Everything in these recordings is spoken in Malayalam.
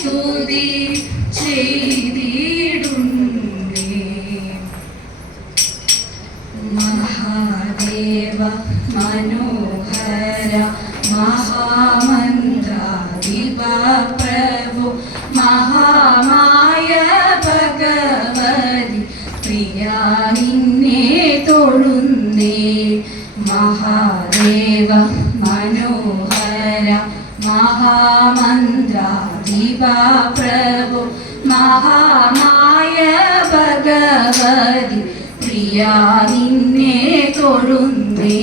സ്തുതി ചെയ്തിടുന്നേ. മഹാദേവ മനോഹര മഹാമന്ത്രാധിപ പ്രഭു മഹാമായ ഭഗവതി പ്രിയ നിന്നെ തൊഴുന്നേ. മഹാദേവ മനോഹര മഹാമന്ത്രാധിപ പ്രഭു മഹാമായ ഭഗവതി പ്രിയ നിന്നെ തൊഴുന്നേ.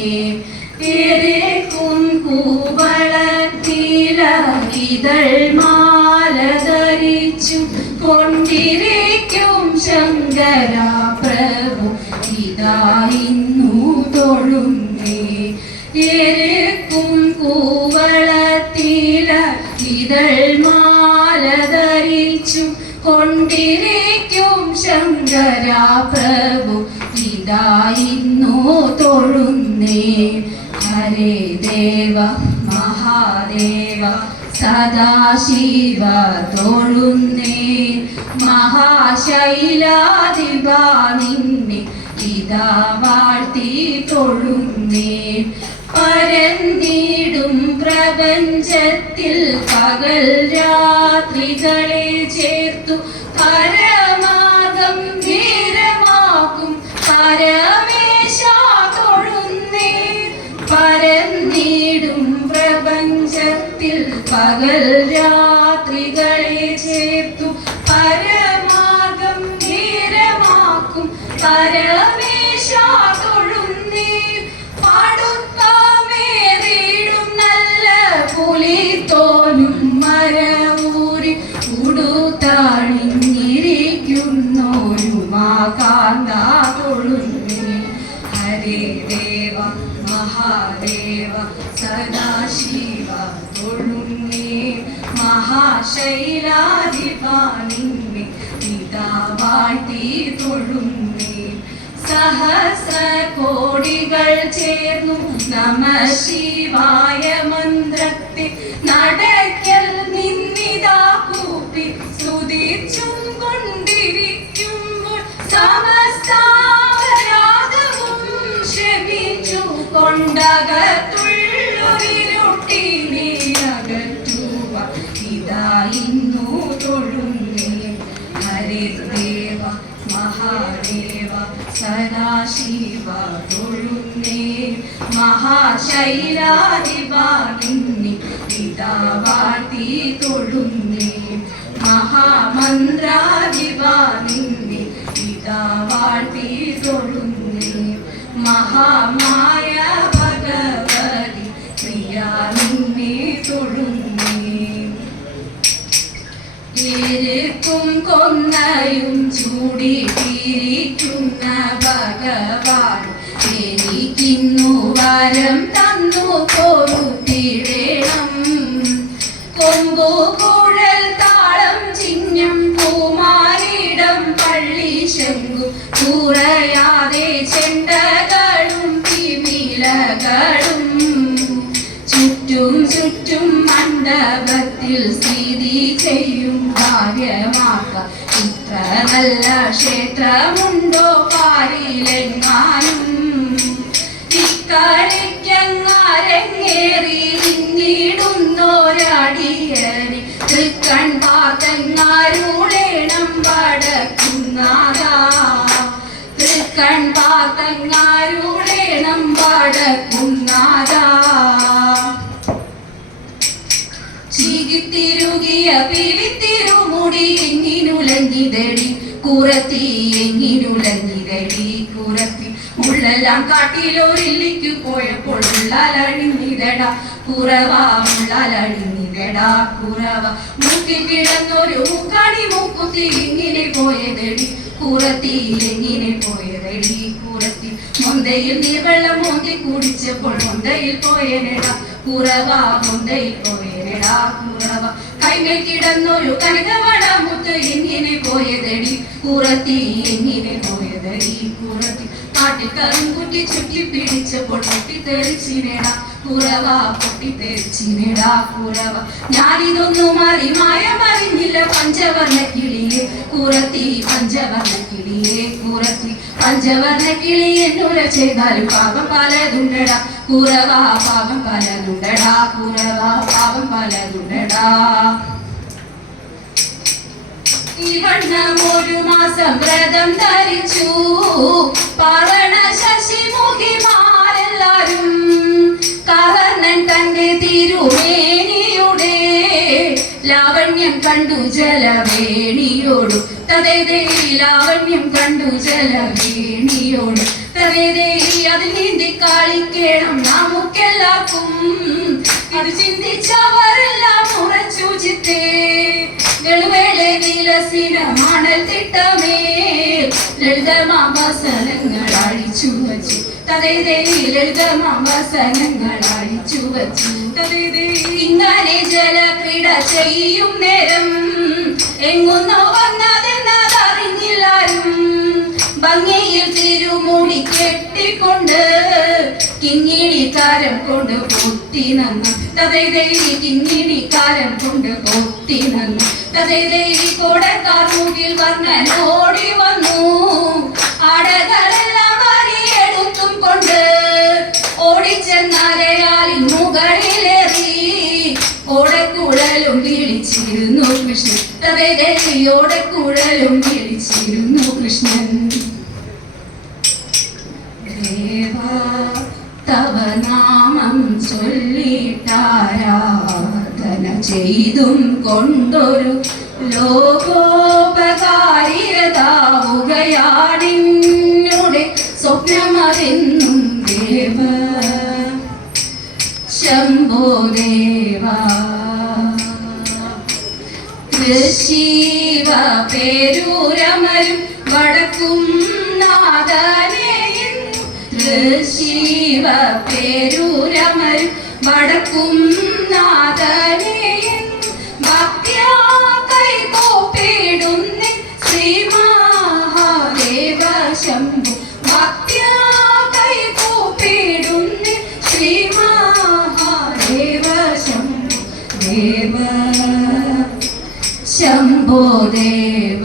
കുവളത്തിലകിതൾ മാല ധരിച്ചു കൊണ്ടിരിക്കും ശങ്കര പ്രഭു ഇതാ ഇന്നു തൊഴുന്നേ. കുവളത്തിലകിതൾ മാല ധരിച്ചു കൊണ്ടിരിക്കും ശങ്കര പ്രഭു ഇതാ ഇന്നു തൊഴുന്നേ. ഹരേ ദേവ മഹാദേവ സദാശിവ തൊഴുന്നേ. മഹാശൈലാധിപ നിന്നെ ഇതാ വാഴ്ത്തി തൊഴുന്നേ. പരന്നിടും പ്രപഞ്ചത്തിൽ പകൽ രാത്രികളെ ചേർത്തു പരമാർഗം ധീരമാക്കും പരമേശ തൊഴുന്നേ. പരന്നിടും പ്രപഞ്ചത്തിൽ പകൽ രാത്രികളെ ചേർത്തു പരമാർഗം ധീരമാക്കും പരമേശ തൊഴുന്നേ. പാടുത്താമേറിടും നല്ല പുലിത്തോനും മരവൂരി ഉടുത്താണിഞ്ഞിരിക്കുന്നോരുമാകാന്ത തൊഴുന്നേ. ഹരേ ദേവ മഹാദേവ സദാശിവ തൊഴുന്നേ. മഹാശൈലാധിപ നിന്നെ ഇതാ വാഴ്ത്തി തൊഴുന്നേ. സഹസ്ര കോടികൾ ചേർന്നു നമ ശിവായ മന്ത്രത്തെ നടക്കൽ നിന്നിതാ കൂപ്പി സ്തുതിച്ചും കൊണ്ടിരിക്കുമ്പോൾ സമസ്താപരാധവും ക്ഷമിച്ചു കൊണ്ടകത്തുള്ളൊരിരുട്ടിനെ അകറ്റുക ഇതാ ഇന്നു തൊഴുന്നേ. ഹരേ ദേവ മഹാദേവ സദാശിവ തൊഴുന്നേ. മഹാശൈലാധിപ നിന്നെ ഇതാ വാഴ്ത്തി തൊഴുന്നേ. മഹാമന്ത്രാധിപ നിന്നെ ഇതാ വാഴ്ത്തി തൊഴുന്നേ. മഹാമായ ഭഗവതി പ്രിയ നിന്നെ തൊഴുന്നേ. എരുക്കും കൊന്നയും ചൂടിയിരിക്കുന്ന ഭഗവാൻ എനിക്കിന്നു വരം തന്നു പൊറുത്തിടണം. കൊമ്പു കുഴൽ താളം ചിഹ്നം പൂമാരിടം പള്ളി ശങ്കു കുറയാതെ ചെണ്ടകളും തിമിലകളും ചുറ്റും ചുറ്റും മണ്ഡപത്തിൽ സ്ഥിതി ചെയ്യും ഭാര്യമാക്ക ഇത്ര നല്ല ക്ഷേത്രമുണ്ടോ പാരിലെങ്ങാനും. ഇക്കളിക്കങ്ങാരങ്ങേറി ഇന്നിടുന്നോരടിയനെ തൃക്കൺ പാത്തങ്ങാരുളേണം വടക്കുന്നാരാ. തൃക്കൺ പാത്തങ്ങാരുളേണം വടക്കുന്നാരാ. പീലിത്തിരുമുടി എങ്ങിനുലഞ്ഞിതടി കുറത്തി എങ്ങിനുലഞ്ഞിതടി കുറത്തി മുള്ളെല്ലാം കാട്ടിലോരില്ലിക്കു പോയപ്പോൾ ഉള്ളാലഴിഞ്ഞിതടാ കുറവ ഉള്ളാലഴിഞ്ഞിതടാ കുറവ മൂക്കിൽ കിടന്നൊരു മുക്കാണി മൂക്കുത്തി എങ്ങനെ പോയതടി കുറത്തി എങ്ങനെ പോയതടി കുറത്തി മൊന്തയിൽ നീർവെള്ളം മോന്തി കുടിച്ചപ്പോൾ മൊന്തയിൽ പോയനടാ കുറവ മൊന്തയിൽ പോയനടാ കുറവ കൈമേൽ കിടന്നൊരു കനകവട മുത്ത് എങ്ങനെ പോയതടി കുറത്തി എങ്ങനെ പോയതടി കുറത്തി കാട്ടിൽ കറുംകുറ്റി ചുറ്റി പിടിച്ചപ്പോൾ പൊട്ടിത്തെറിച്ചിനേടാ കുറവ പൊട്ടിത്തെറിച്ചിനേടാ കുറവ ഞാനിതൊന്നും മാറി മായമറിഞ്ഞില്ല പഞ്ചവർണ്ണ കിളിയെ കുറത്തി പഞ്ചവർണ്ണ കിളിയെ കുറത്തി പഞ്ചവർണ്ണ കിളി എന്നുര ചെയ്താലും പാപം പലതുണ്ടടാ കുറവ പാപം പലതുണ്ടടാ കുറവ പാപം പലതുണ്ടടാ ഈ വണ്ണം ഒരു മാസം വ്രതം ധരിച്ചു പാവണ ശശിമുഖിമാരെല്ലാരും കവർണൻ തന്റെ തിരുവേണിയുടെ ലാവണ്യം കണ്ടു ജലവേണിയോടും തതേ ലാവണ്യം കണ്ടു ജലവേണിയോടും തതേ അതിൽ നീന്തി കളിക്കണം നമുക്കെല്ലാവർക്കും ഇത് ചിന്തിച്ചവരെല്ലാം ഉറച്ചു ചിത്തേ എളുവേളെ വിലസിന മണൽ തിട്ടമേ ലളിതമാവസനങ്ങൾ അഴിച്ചു വച്ചു തതേ ലളിതമാവസനങ്ങൾ അഴിച്ചു വച്ചു തതേ ഇങ്ങനെ ജലക്രീഡ ചെയ്യും നേരം എങ്ങുന്നോ വന്നതെന്നതറിഞ്ഞില്ലാരും ഭംഗിയിൽ തിരുമുടി കെട്ടിക്കൊണ്ട് കിങ്ങിണിക്കാരം കൊണ്ട് പൊത്തി നന്നു തതേ കിങ്ങിണിക്കാരം കൊണ്ട് പൊത്തി നന്നു തതേ കോടക്കാർ മുകിൽ വർണ്ണൻ ഓടി വന്നു ആടകളെല്ലാം വരിയെടുത്തും കൊണ്ട് ഓടിച്ചെന്നാലയാലിൻ മുകളിലേറി ഓടക്കുഴലും വിളിച്ചിരുന്നു കൃഷ്ണൻ തതേ ഓടക്കുഴലും വിളിച്ചിരുന്നു കൃഷ്ണൻ ദേവാ തവ നാമം ചൊല്ലിട്ടാരാധന ചെയ്തും കൊണ്ടൊരു ലോകോപകാരിയതാവുകയാണിന്നുടെ സ്വപ്നമതെന്നും ദേവ ശംഭോ ദേവ ശിവ പേരൂരമരും വടക്കും നാദനേയും ശിവ പേരൂരമരും വടക്കും നാദനേയും ഭക്ത്യാ കൈകൂപ്പിടുന്നേ ശ്രീ മഹാദേവ ശംഭോ ഭക്ത്യാ കൈകൂപ്പിടുന്നേ ശ്രീ മഹാദേവ ശംഭോ ദേവ ശംഭോ ദേവ